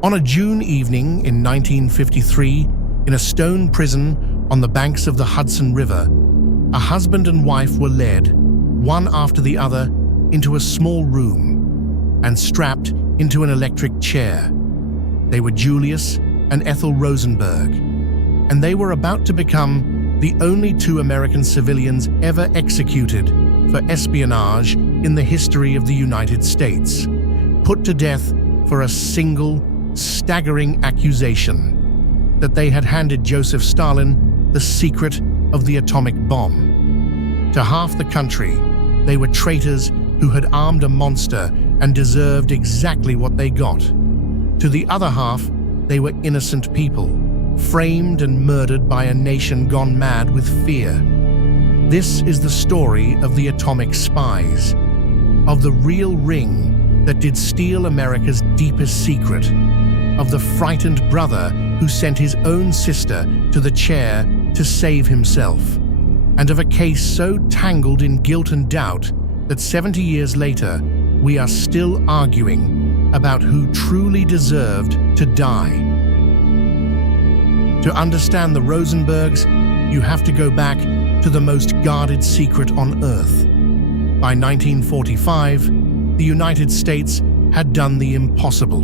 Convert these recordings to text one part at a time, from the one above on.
On a June evening in 1953, in a stone prison on the banks of the Hudson River, a husband and wife were led, one after the other, into a small room and strapped into an electric chair. They were Julius and Ethel Rosenberg, and they were about to become the only two American civilians ever executed for espionage in the history of the United States, put to death for a single, staggering accusation that they had handed Joseph Stalin the secret of the atomic bomb. To half the country, they were traitors who had armed a monster and deserved exactly what they got. To the other half, they were innocent people, framed and murdered by a nation gone mad with fear. This is the story of the atomic spies, of the real ring that did steal America's deepest secret, of the frightened brother who sent his own sister to the chair to save himself, and of a case so tangled in guilt and doubt that 70 years later, we are still arguing about who truly deserved to die. To understand the Rosenbergs, you have to go back to the most guarded secret on Earth. By 1945, the United States had done the impossible.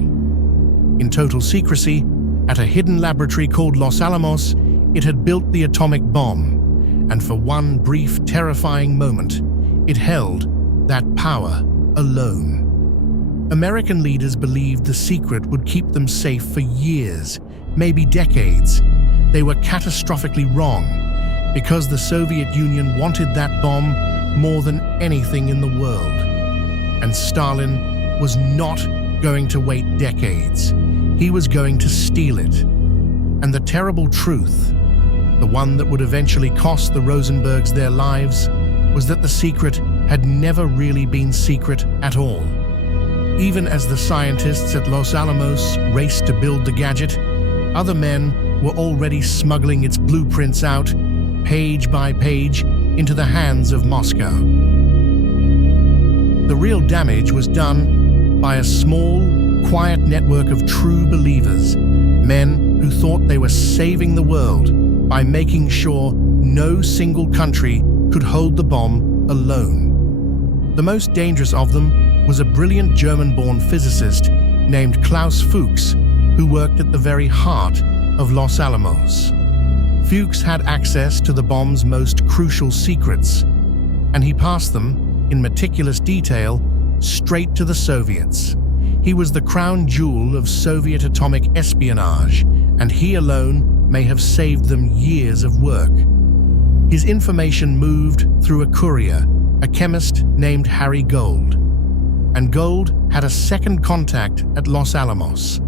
In total secrecy, at a hidden laboratory called Los Alamos, it had built the atomic bomb, and for one brief, terrifying moment, it held that power alone. American leaders believed the secret would keep them safe for years, maybe decades. They were catastrophically wrong, because the Soviet Union wanted that bomb more than anything in the world. And Stalin was not going to wait decades. He was going to steal it. And the terrible truth, the one that would eventually cost the Rosenbergs their lives, was that the secret had never really been secret at all. Even as the scientists at Los Alamos raced to build the gadget, other men were already smuggling its blueprints out, page by page, into the hands of Moscow. The real damage was done by a small, quiet network of true believers, men who thought they were saving the world by making sure no single country could hold the bomb alone. The most dangerous of them was a brilliant German-born physicist named Klaus Fuchs, who worked at the very heart of Los Alamos. Fuchs had access to the bomb's most crucial secrets, and he passed them, in meticulous detail, straight to the Soviets. He was the crown jewel of Soviet atomic espionage, and he alone may have saved them years of work. His information moved through a courier, a chemist named Harry Gold. And Gold had a second contact at Los Alamos,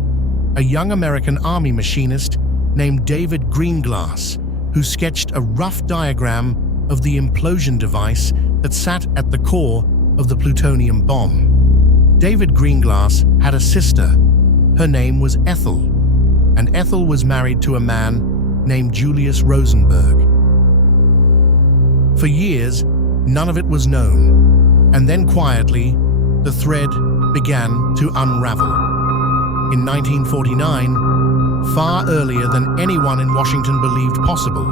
a young American army machinist named David Greenglass, who sketched a rough diagram of the implosion device that sat at the core of the plutonium bomb. David Greenglass had a sister. Her name was Ethel, and Ethel was married to a man named Julius Rosenberg. For years, none of it was known, and then quietly, the thread began to unravel. In 1949, far earlier than anyone in Washington believed possible,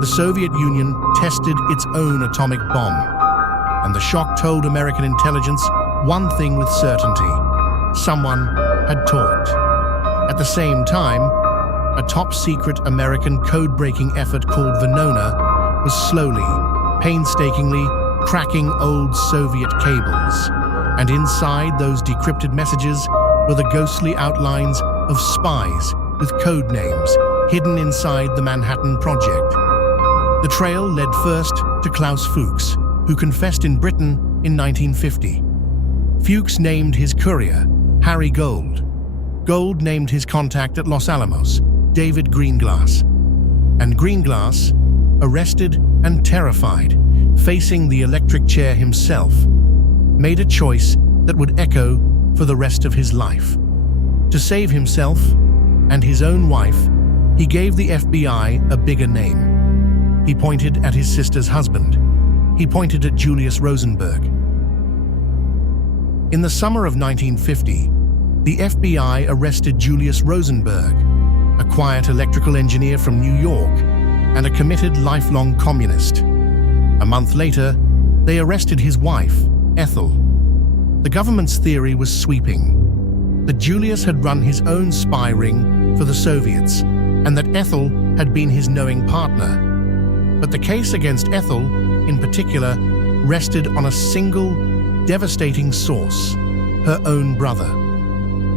the Soviet Union tested its own atomic bomb, and the shock told American intelligence one thing with certainty: someone had talked. At the same time, a top-secret American code-breaking effort called Venona was slowly, painstakingly cracking old Soviet cables, and inside those decrypted messages were the ghostly outlines of spies with code names hidden inside the Manhattan Project. The trail led first to Klaus Fuchs, who confessed in Britain in 1950. Fuchs named his courier Harry Gold. Gold named his contact at Los Alamos, David Greenglass. And Greenglass, arrested and terrified, facing the electric chair himself, made a choice that would echo for the rest of his life. To save himself and his own wife, he gave the FBI a bigger name. He pointed at his sister's husband. He pointed at Julius Rosenberg. In the summer of 1950, the FBI arrested Julius Rosenberg, a quiet electrical engineer from New York and a committed lifelong communist. A month later, they arrested his wife, Ethel. The government's theory was sweeping: that Julius had run his own spy ring for the Soviets and that Ethel had been his knowing partner. But the case against Ethel, in particular, rested on a single, devastating source: her own brother.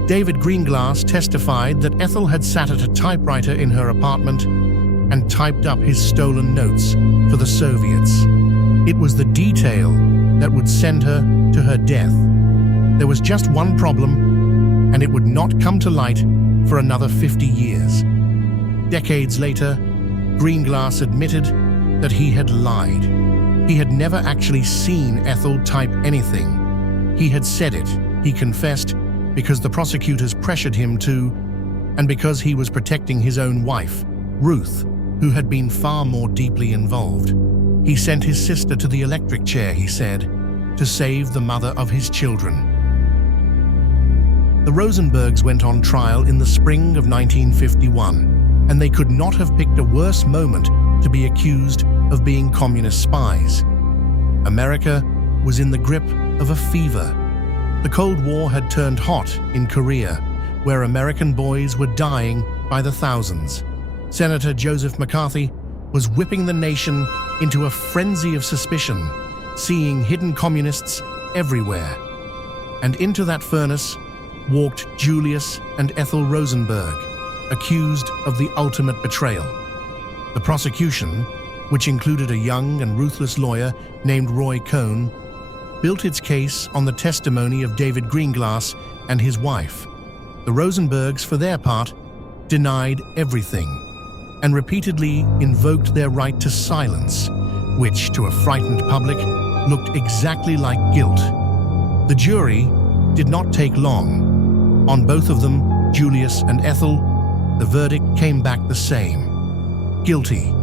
David Greenglass testified that Ethel had sat at a typewriter in her apartment and typed up his stolen notes for the Soviets. It was the detail that would send her to her death. There was just one problem, and it would not come to light for another 50 years. Decades later, Greenglass admitted that he had lied. He had never actually seen Ethel type anything. He had said it, he confessed, because the prosecutors pressured him to, and because he was protecting his own wife, Ruth, who had been far more deeply involved. He sent his sister to the electric chair, he said, to save the mother of his children. The Rosenbergs went on trial in the spring of 1951, and they could not have picked a worse moment to be accused of being communist spies. America was in the grip of a fever. The Cold War had turned hot in Korea, where American boys were dying by the thousands. Senator Joseph McCarthy was whipping the nation into a frenzy of suspicion, seeing hidden communists everywhere. And into that furnace walked Julius and Ethel Rosenberg, accused of the ultimate betrayal. The prosecution, which included a young and ruthless lawyer named Roy Cohn, built its case on the testimony of David Greenglass and his wife. The Rosenbergs, for their part, denied everything and repeatedly invoked their right to silence, which, to a frightened public, looked exactly like guilt. The jury did not take long. On both of them, Julius and Ethel, the verdict came back the same: guilty.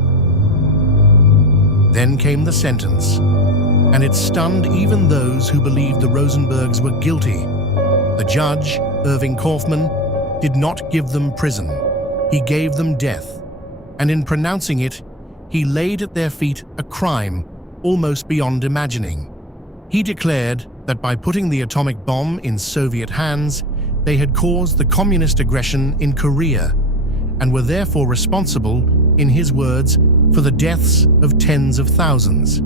Then came the sentence, and it stunned even those who believed the Rosenbergs were guilty. The judge, Irving Kaufman, did not give them prison. He gave them death, and in pronouncing it, he laid at their feet a crime almost beyond imagining. He declared that by putting the atomic bomb in Soviet hands, they had caused the communist aggression in Korea, and were therefore responsible, in his words, for the deaths of tens of thousands.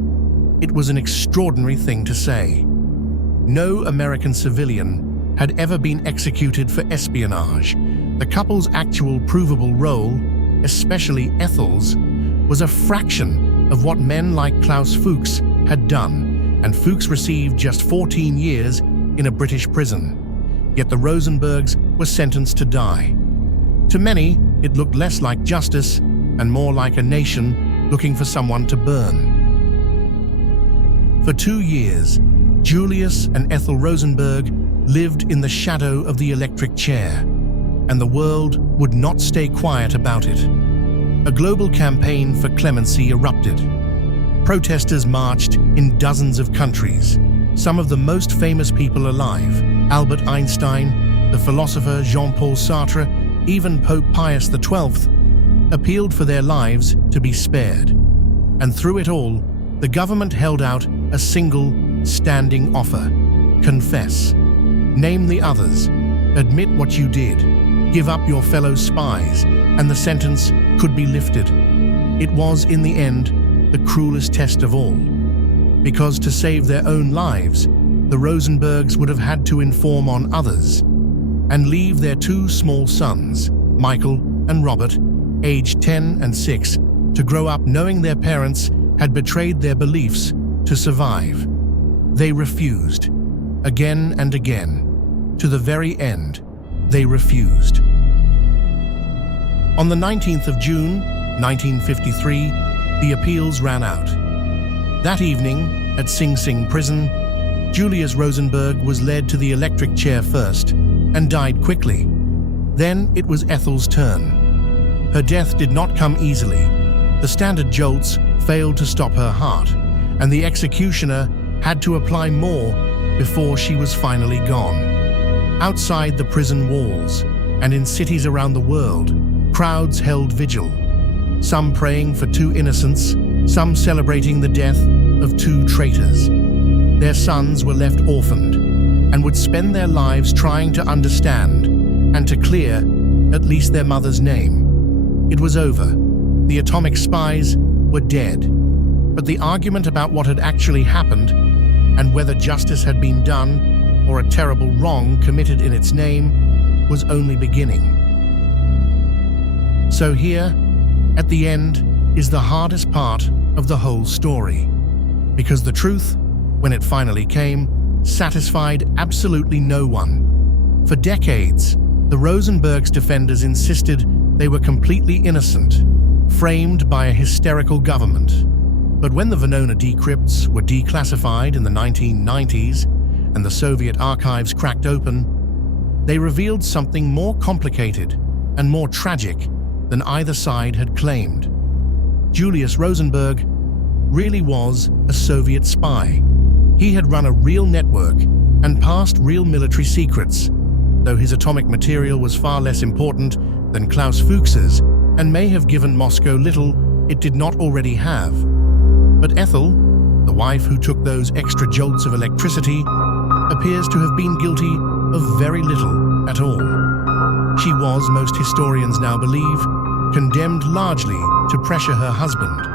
It was an extraordinary thing to say. No American civilian had ever been executed for espionage. The couple's actual provable role, especially Ethel's, was a fraction of what men like Klaus Fuchs had done, and Fuchs received just 14 years in a British prison. Yet the Rosenbergs were sentenced to die. To many, it looked less like justice and more like a nation looking for someone to burn. For 2 years, Julius and Ethel Rosenberg lived in the shadow of the electric chair, and the world would not stay quiet about it. A global campaign for clemency erupted. Protesters marched in dozens of countries. Some of the most famous people alive, Albert Einstein, the philosopher Jean-Paul Sartre, even Pope Pius XII, appealed for their lives to be spared. And through it all, the government held out a single, standing offer: confess. Name the others. Admit what you did. Give up your fellow spies, and the sentence could be lifted. It was, in the end, the cruelest test of all. Because to save their own lives, the Rosenbergs would have had to inform on others and leave their 2 small sons, Michael and Robert, aged 10 and 6, to grow up knowing their parents had betrayed their beliefs to survive. They refused. Again and again. To the very end, they refused. On the 19th of June, 1953, the appeals ran out. That evening, at Sing Sing prison, Julius Rosenberg was led to the electric chair first and died quickly. Then it was Ethel's turn. Her death did not come easily. The standard jolts failed to stop her heart, and the executioner had to apply more before she was finally gone. Outside the prison walls, and in cities around the world, crowds held vigil, some praying for two innocents, some celebrating the death of two traitors. Their sons were left orphaned and would spend their lives trying to understand and to clear at least their mother's name. It was over. The atomic spies were dead. But the argument about what had actually happened and whether justice had been done or a terrible wrong committed in its name was only beginning. So here, at the end, is the hardest part of the whole story. Because the truth, when it finally came, satisfied absolutely no one. For decades, the Rosenbergs' defenders insisted they were completely innocent, framed by a hysterical government. But when the Venona decrypts were declassified in the 1990s and the Soviet archives cracked open, they revealed something more complicated and more tragic than either side had claimed. Julius Rosenberg really was a Soviet spy. He had run a real network and passed real military secrets, though his atomic material was far less important than Klaus Fuchs's and may have given Moscow little it did not already have. But Ethel, the wife who took those extra jolts of electricity, appears to have been guilty of very little at all. She was, most historians now believe, condemned largely to pressure her husband.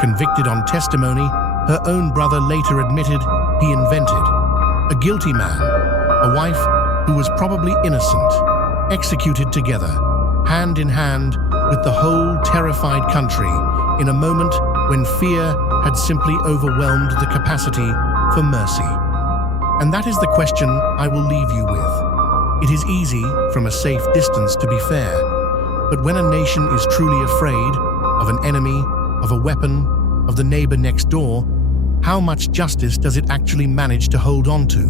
Convicted on testimony her own brother later admitted he invented. A guilty man, a wife who was probably innocent, executed together, hand in hand with the whole terrified country in a moment when fear had simply overwhelmed the capacity for mercy. And that is the question I will leave you with. It is easy from a safe distance to be fair, but when a nation is truly afraid of an enemy, of a weapon, of the neighbor next door, how much justice does it actually manage to hold on to?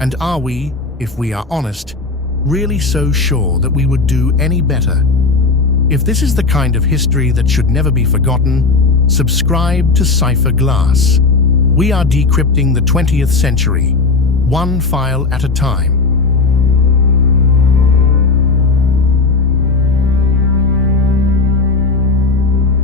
And are we, if we are honest, really so sure that we would do any better? If this is the kind of history that should never be forgotten, subscribe to Cipher Glass. We are decrypting the 20th century, one file at a time.